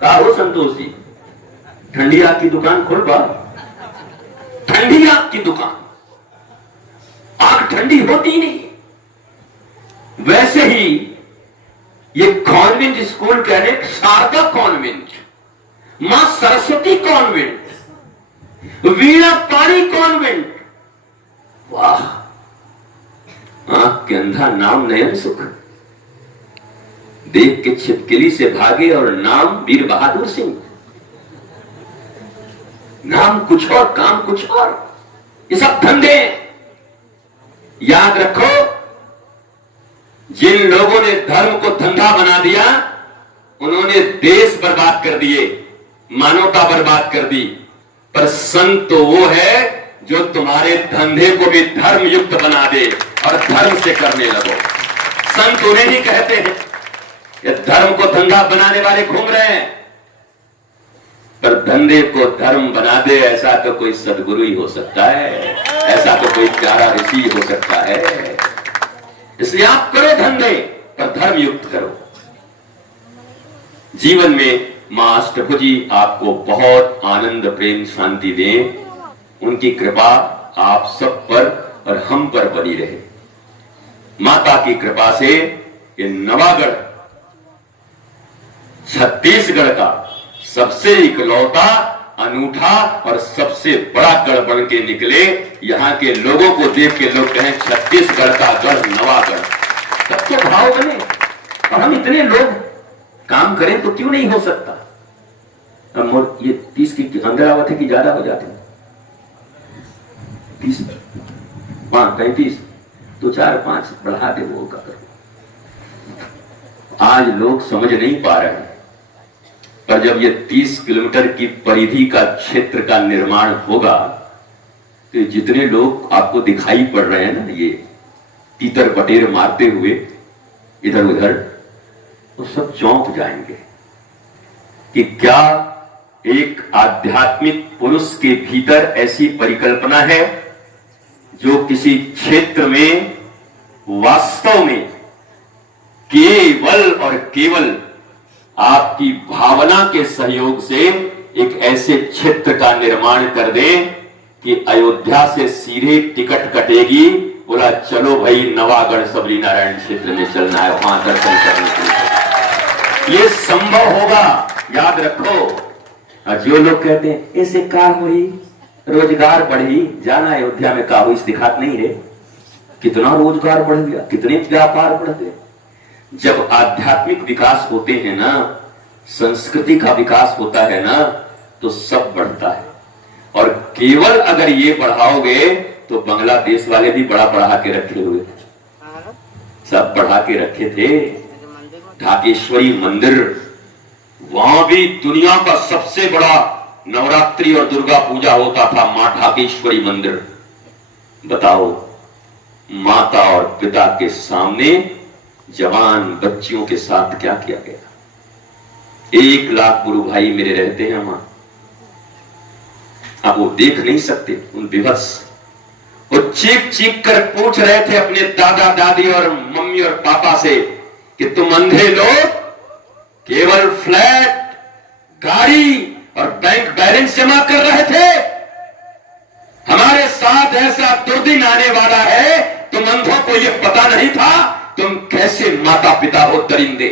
कहा हो संतोष जी, ठंडी आग की दुकान खोल पा, ठंडी आग की दुकान, आग ठंडी होती नहीं। वैसे ही ये कॉन्वेंट स्कूल कहने, शारदा कॉन्वेंट, मां सरस्वती कॉन्वेंट, वीणा पाणी कॉन्वेंट, वाह, आंख के अंधा नाम नयन सुख, देख के छिपकली से भागे और नाम वीर बहादुर सिंह। नाम कुछ और काम कुछ और, ये सब धंधे। याद रखो, जिन लोगों ने धर्म को धंधा बना दिया उन्होंने देश बर्बाद कर दिए, मानवता बर्बाद कर दी। पर संत तो वो है जो तुम्हारे धंधे को भी धर्म युक्त बना दे और धर्म से करने लगो। संत उन्हें ही कहते हैं। ये धर्म को धंधा बनाने वाले घूम रहे हैं, पर धंधे को धर्म बना दे ऐसा तो कोई सदगुरु ही हो सकता है, ऐसा तो कोई प्यारा ऋषि हो सकता है। इसलिए आप करो धंधे, पर धर्म युक्त करो। जीवन में मां अष्टभुजी आपको बहुत आनंद प्रेम शांति दें, उनकी कृपा आप सब पर और हम पर बनी रहे। माता की कृपा से ये नवागढ़ छत्तीसगढ़ का सबसे इकलौता, अनूठा और सबसे बड़ा गढ़ बन के निकले। यहाँ के लोगों को देख के लोग कहें छत्तीसगढ़ का गढ़ नवागढ़, तब तो भाव बने। और हम इतने लोग काम करें तो क्यों नहीं हो सकता। अब ये 30 की अंदर आवत है कि ज्यादा हो जाते हैं, 30 35 तो 4-5 बढ़ा दे वो का करो। आज लोग समझ नहीं पा रहे हैं, पर जब ये 30 किलोमीटर की परिधि का क्षेत्र का निर्माण होगा तो जितने लोग आपको दिखाई पड़ रहे हैं ना, ये तीतर बटेर मारते हुए इधर उधर, तो सब चौंक जाएंगे कि क्या एक आध्यात्मिक पुरुष के भीतर ऐसी परिकल्पना है जो किसी क्षेत्र में वास्तव में केवल और केवल आपकी भावना के सहयोग से एक ऐसे क्षेत्र का निर्माण कर दें कि अयोध्या से सीधे टिकट कटेगी, बोला चलो भाई नवागढ़ सबरी नारायण क्षेत्र में चलना है, वहां दर्शन करने के लिए। ये संभव होगा, याद रखो। जो लोग कहते हैं ऐसे का हुई, रोजगार बढ़ी, जाना अयोध्या में का हुई, दिखात नहीं है कितना रोजगार बढ़ गया, कितने व्यापार बढ़ गए। जब आध्यात्मिक विकास होते हैं ना, संस्कृति का विकास होता है ना, तो सब बढ़ता है। और केवल अगर ये बढ़ाओगे तो बांग्लादेश वाले भी बड़ा बढ़ा के रखे हुए थे, सब बढ़ा के रखे थे। ढाकेश्वरी मंदिर, वहां भी दुनिया का सबसे बड़ा नवरात्रि और दुर्गा पूजा होता था, मां ढाकेश्वरी मंदिर। बताओ, माता और पिता के सामने जवान बच्चियों के साथ क्या किया गया। 1 लाख गुरु भाई मेरे रहते हैं वहां, आप वो देख नहीं सकते। उन विवश वो चीख चीख कर पूछ रहे थे अपने दादा दादी और मम्मी और पापा से कि तुम अंधे लोग केवल फ्लैट, गाड़ी और बैंक बैलेंस जमा कर रहे थे, हमारे साथ ऐसा दुर्दिन आने वाला है, तुम अंधों को यह पता नहीं था, तुम कैसे माता पिता हो दरिंदे।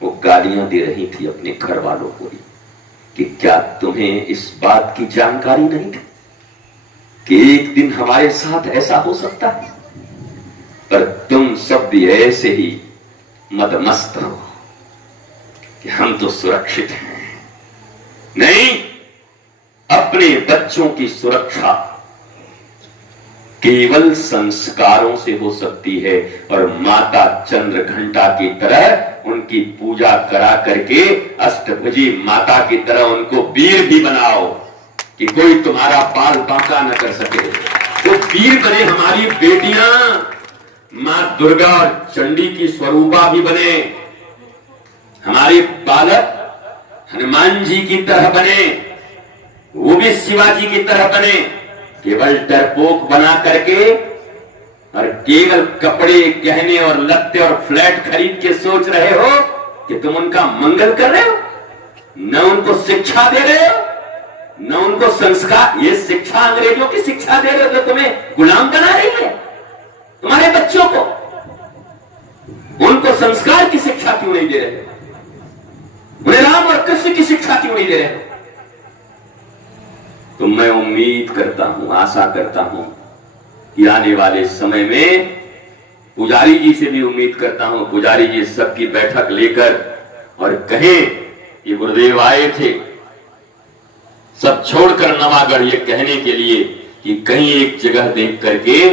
वो गालियां दे रही थी अपने घर वालों को कि क्या तुम्हें इस बात की जानकारी नहीं थी कि एक दिन हमारे साथ ऐसा हो सकता है। पर तुम सब भी ऐसे ही मदमस्त हो कि हम तो सुरक्षित हैं। नहीं, अपने बच्चों की सुरक्षा केवल संस्कारों से हो सकती है। और माता चंद्र घंटा की तरह उनकी पूजा करा करके अष्टभुजी माता की तरह उनको वीर भी बनाओ कि कोई तुम्हारा बाल बांका न कर सके। तो वीर बने हमारी बेटियां, मां दुर्गा और चंडी की स्वरूपा भी बने, हमारे बालक हनुमान जी की तरह बने, वो भी शिवाजी की तरह बने। केवल डरपोक बना करके और केवल कपड़े गहने और लत्ते और फ्लैट खरीद के सोच रहे हो कि तुम उनका मंगल कर रहे हो, न उनको शिक्षा दे रहे हो, न उनको संस्कार। ये शिक्षा अंग्रेजों की शिक्षा दे रहे हो जो तुम्हें गुलाम बना रही है तुम्हारे बच्चों को। उनको संस्कार की शिक्षा क्यों नहीं दे रहे? उन्हें राम और कृष्ण की शिक्षा क्यों नहीं दे रहे? तो मैं उम्मीद करता हूं, आशा करता हूं कि आने वाले समय में पुजारी जी से भी उम्मीद करता हूं, पुजारी जी सबकी बैठक लेकर और कहें कि गुरुदेव आए थे सब छोड़कर नवागढ़ ये कहने के लिए कि कहीं एक जगह देख करके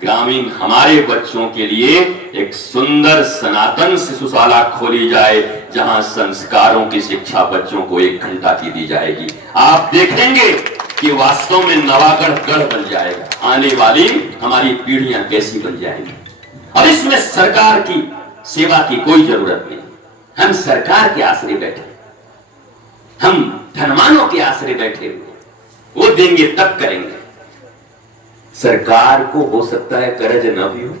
ग्रामीण हमारे बच्चों के लिए एक सुंदर सनातन शिशुशाला खोली जाए जहां संस्कारों की शिक्षा बच्चों को 1 घंटा की दी जाएगी। आप देखेंगे कि वास्तव में नवागढ़ गढ़ बन जाएगा। आने वाली हमारी पीढ़ियां कैसी बन जाएंगी। और इसमें सरकार की सेवा की कोई जरूरत नहीं। हम सरकार के आश्रय बैठे, हम धनवानों के आश्रय बैठे हुए, वो देंगे तब करेंगे। सरकार को हो सकता है कर्ज न भी हो,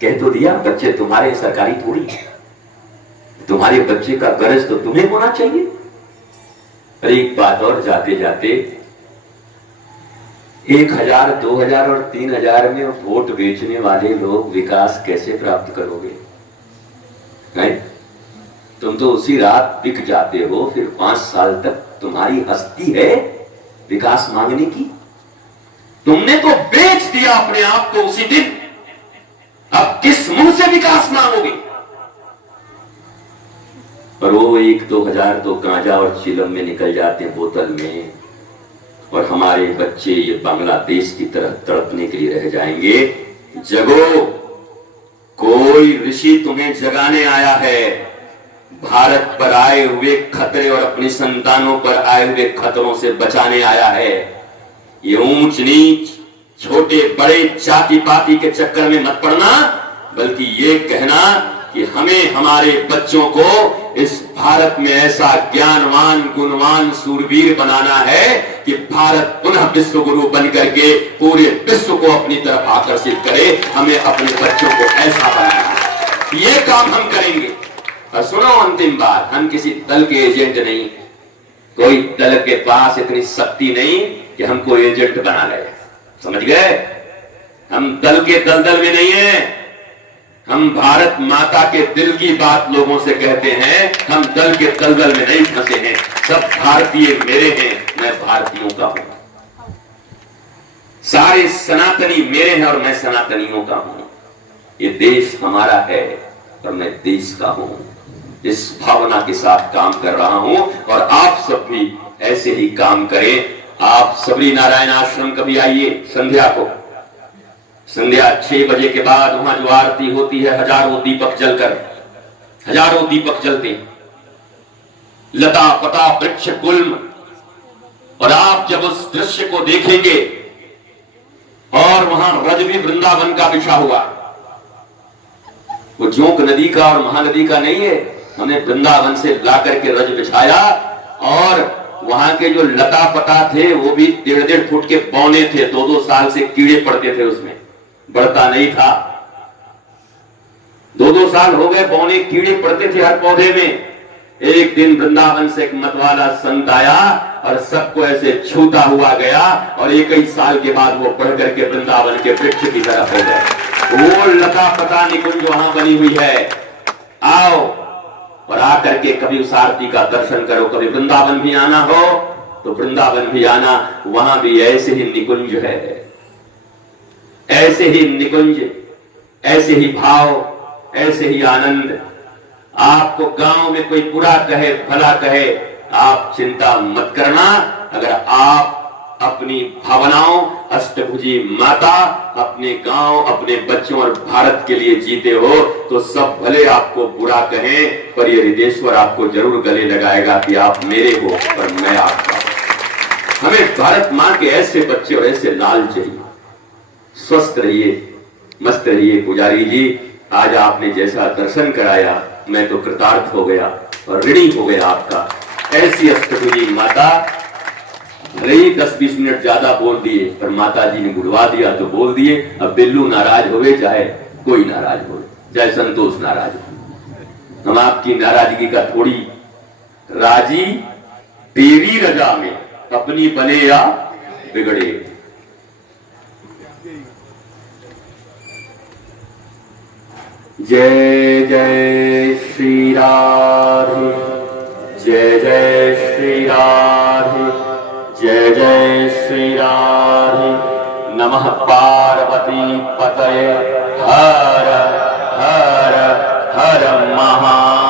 कह तो दिया बच्चे तुम्हारे सरकारी थोड़ी है, तुम्हारे बच्चे का कर्ज तो तुम्हें होना चाहिए। और एक बात और, जाते जाते 1000, 2000 और 3000 में वोट बेचने वाले लोग विकास कैसे प्राप्त करोगे? नहीं, तुम तो उसी रात बिक जाते हो, फिर 5 साल तक तुम्हारी हस्ती है विकास मांगने की। तुमने तो बेच दिया अपने आप को उसी दिन, अब किस मुंह से विकास मांगोगे? पर वो 1-2 हजार तो गांजा और चिलम में निकल जाते हैं, बोतल में, और हमारे बच्चे ये बांग्लादेश की तरह तड़पने के लिए रह जाएंगे। जगो, कोई ऋषि तुम्हें जगाने आया है। भारत पर आए हुए खतरे और अपनी संतानों पर आए हुए खतरों से बचाने आया है। ये ऊंच नीच, छोटे बड़े, जाति पाति के चक्कर में मत पड़ना, बल्कि ये कहना कि हमें हमारे बच्चों को इस भारत में ऐसा ज्ञानवान, गुणवान, सूरवीर बनाना है कि भारत पुनः विश्व गुरु बनकर के पूरे विश्व को अपनी तरफ आकर्षित करे। हमें अपने बच्चों को ऐसा बनाना है, ये काम हम करेंगे। और सुनो, अंतिम बात, हम किसी दल के एजेंट नहीं, कोई दल के पास इतनी शक्ति नहीं कि हमको एजेंट बना ले, समझ गए? हम दल के दलदल में नहीं है, हम भारत माता के दिल की बात लोगों से कहते हैं। हम दल के दलदल में नहीं फंसे हैं, सब भारतीय मेरे हैं, मैं भारतीयों का हूं। सारे सनातनी मेरे हैं और मैं सनातनियों का हूं। ये देश हमारा है और मैं देश का हूं। इस भावना के साथ काम कर रहा हूं और आप सब भी ऐसे ही काम करें। आप सबरी नारायण आश्रम कभी आइए संध्या को, संध्या 6 बजे के बाद वहां जो आरती होती है, हजारों दीपक जलकर, हजारों दीपक जलते, लता पता वृक्ष गुल्म, और आप जब उस दृश्य को देखेंगे, और वहां रज भी वृंदावन का बिछा हुआ, वो जोंक नदी का और महानदी का नहीं है, हमने वृंदावन से लाकर के रज बिछाया। और वहां के जो लता पता थे वो भी 1.5 फुट के बौने थे, 2-2 साल से कीड़े पड़ते थे, उसमें बढ़ता नहीं था। 2-2 साल हो गए, बौने कीड़े पड़ते थे हर पौधे में। एक दिन वृंदावन से एक मतवाला संत आया और सबको ऐसे छूता हुआ गया, और 1 साल के बाद वो बढ़ करके वृंदावन के वृक्ष की तरफ हो गए। वो लता पता निकुंज वहां बनी हुई है। आओ और आकर के कभी उस आरती का दर्शन करो। कभी वृंदावन भी आना हो तो वृंदावन भी आना, वहां भी ऐसे ही निकुंज है, ऐसे ही निकुंज, ऐसे ही भाव, ऐसे ही आनंद। आपको गांव में कोई बुरा कहे, भला कहे, आप चिंता मत करना। अगर आप अपनी भावनाओं अष्टभुजी माता अपने गांव, अपने बच्चों और भारत के लिए जीते हो तो सब भले आपको बुरा कहें, पर ये हृदयेश्वर आपको जरूर गले लगाएगा कि आप मेरे हो और मैं आपका। हमें भारत मां के ऐसे बच्चे और ऐसे लाल चाहिए। स्वस्थ रहिए, मस्त रहिए। पुजारी जी, आज आपने जैसा दर्शन कराया मैं तो कृतार्थ हो गया और ऋणी हो गया आपका। ऐसी अष्टभुजी माता, रही 10-20 मिनट ज्यादा बोल दिए पर माता जी ने बुलवा दिया तो बोल दिए। अब बिल्लू नाराज होवे, चाहे कोई नाराज हो, चाहे संतोष नाराज हो, हम आपकी नाराजगी का थोड़ी राजी। तेरी रजा में अपनी बने या बिगड़े। जय जय श्री राधे, जय जय श्री राधे, जय जय श्री राधे। नमः पार्वती पतये हर हर हर महादेव।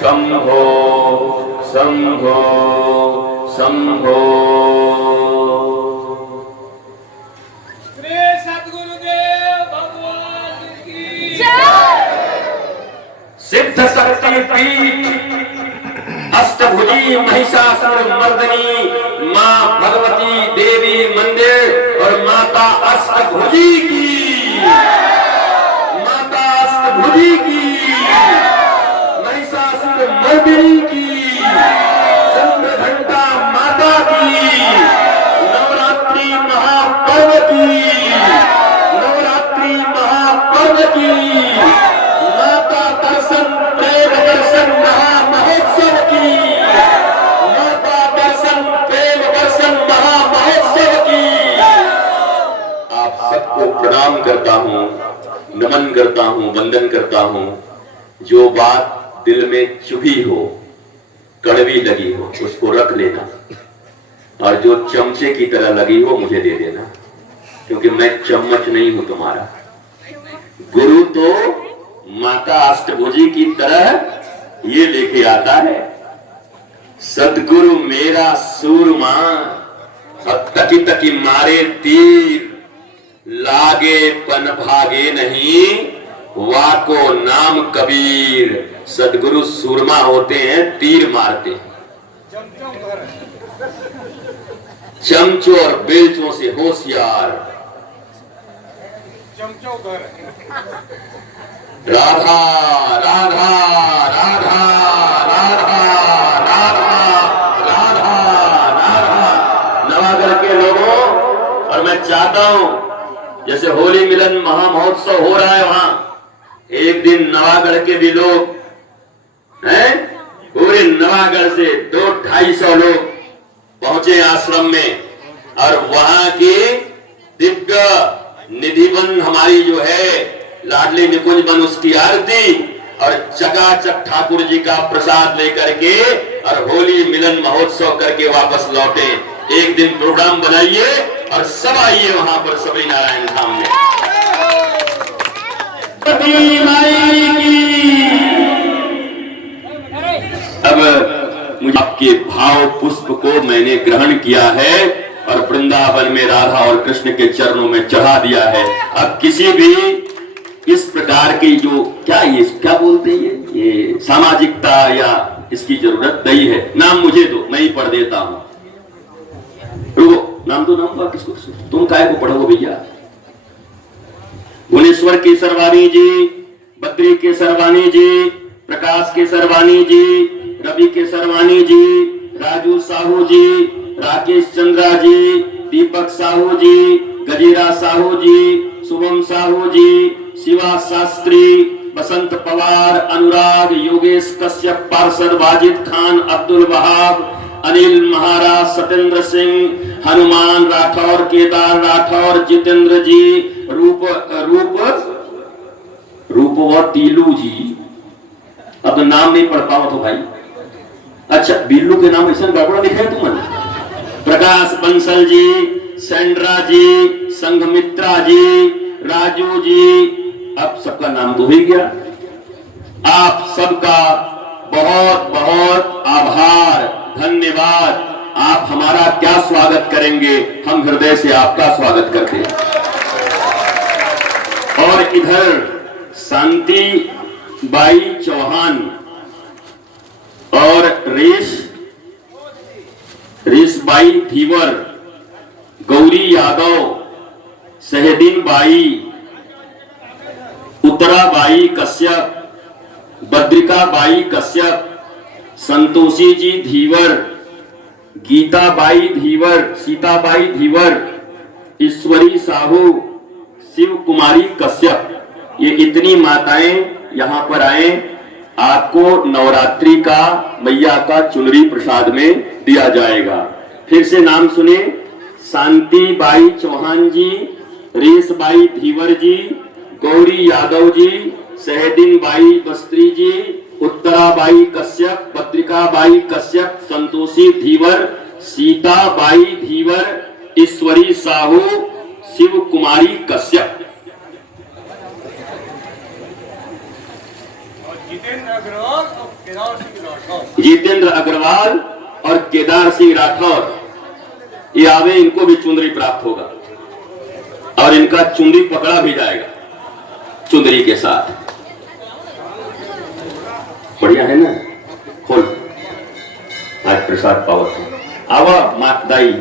शंभो शंभो शंभो। श्री सद्गुरुदेव भगवान की जय। सिद्ध शक्ति पीठ अष्टभुजी महिषासुर मर्दनी मां भगवती देवी मंदिर और माता अष्टभुजी की, माता अष्टभुजी की, महिषासुर मर्दिनी की, चंद्रघंटा माता की, नवरात्रि महापर्व की, नवरात्रि महापर्व की, माता दर्शन प्रेम दर्शन महामहोत्सव की, माता दर्शन प्रेम दर्शन महामहोत्सव की। आप सबको प्रणाम करता हूँ, नमन करता हूँ, वंदन करता हूँ। जो बात दिल में चुभी हो, कड़वी लगी हो, उसको रख लेना, और जो चमचे की तरह लगी हो मुझे दे देना, क्योंकि मैं चम्मच नहीं हूं तुम्हारा। गुरु तो माता अष्टभुजी की तरह ये लेके आता है। सदगुरु मेरा सूरमा, तकी तकी मारे तीर, लागे पन भागे नहीं, वाको नाम कबीर। सदगुरु सूरमा होते हैं, तीर मारते हैं, चमचों और बेलचों से होशियार। राधा राधा राधा राधा राधा राधा राधा। नवागढ़ के लोगों, और मैं चाहता हूं जैसे होली मिलन महामहोत्सव हो रहा है, वहां एक दिन नवागढ़ के भी लोग हैं, पूरे नवागढ़ से 200-250 लोग पहुंचे आश्रम में, और वहां की दिव्य निधिवन हमारी जो है लाडली निकुंज बन, उसकी आरती और चकाचक ठाकुर जी का प्रसाद लेकर के और होली मिलन महोत्सव करके वापस लौटे। एक दिन प्रोग्राम बनाइए और सब आइए वहां पर सबरी नारायण धाम में। अब मुझे आपके भाव पुष्प को मैंने ग्रहण किया है और वृंदावन में राधा और कृष्ण के चरणों में चढ़ा दिया है। अब किसी भी इस प्रकार की जो क्या बोलते हैं ये सामाजिकता या इसकी जरूरत नहीं है। नाम मुझे दो, मैं ही पढ़ देता हूं। रुको, नाम दो, नाम दो किसको? तुम काय को पढ़ोगे भैया? भुवनेश्वर केसरवानी जी, बद्री केसरवानी जी, प्रकाश केसरवानी जी, रवि केसरवानी जी, राजू साहू जी, राकेश चंद्रा जी, दीपक साहू जी, गजीरा साहू जी, शुभम साहू जी, शिवा शास्त्री, बसंत पवार, अनुराग, योगेश कश्यप, पार्षद वाजिद खान, अब्दुल वहाब, अनिल महाराज, सत्येंद्र सिंह, हनुमान राठौर, केदार राठौर, जितेंद्र जी, रूप व टीलू जी। अब नाम नहीं पढ़ पाओ तो भाई। अच्छा, बिल्लू के नाम ऐसा गड़बड़ा लिखा है तुमने? प्रकाश बंसल जी, सेंड्रा जी, संघमित्रा जी, राजू जी, अब सबका नाम तो ही गया। आप सबका बहुत बहुत आभार, धन्यवाद। आप हमारा क्या स्वागत करेंगे, हम हृदय से आपका स्वागत करते हैं। और इधर शांति बाई चौहान और रेशबाई धीवर, गौरी यादव, सहदीन बाई, उत्तराबाई कश्यप, बद्रिका बाई कश्यप, संतोषी जी धीवर, गीताबाई धीवर, सीताबाई धीवर, ईश्वरी साहू, शिव कुमारी कश्यप, ये इतनी माताएं यहां पर आए। आपको नवरात्रि का मैया का चुनरी प्रसाद में दिया जाएगा। फिर से नाम सुने, शांति बाई चौहान जी, रेशबाई धीवर जी, गौरी यादव जी, सहदीन बाई बस्त्री जी, उत्तराबाई कश्यप, पत्रिका बाई कश्यप, संतोषी धीवर, सीता बाई धीवर, ईश्वरी साहू, शिव कुमारी कश्यप। जितेंद्र अग्रवाल और केदार सिंह राठौर, ये आवे, इनको भी चुंदरी प्राप्त होगा और इनका चुंदरी पकड़ा भी जाएगा चुंदरी के साथ। बढ़िया है ना, खोल आज प्रसाद पावत आवा मात दाई।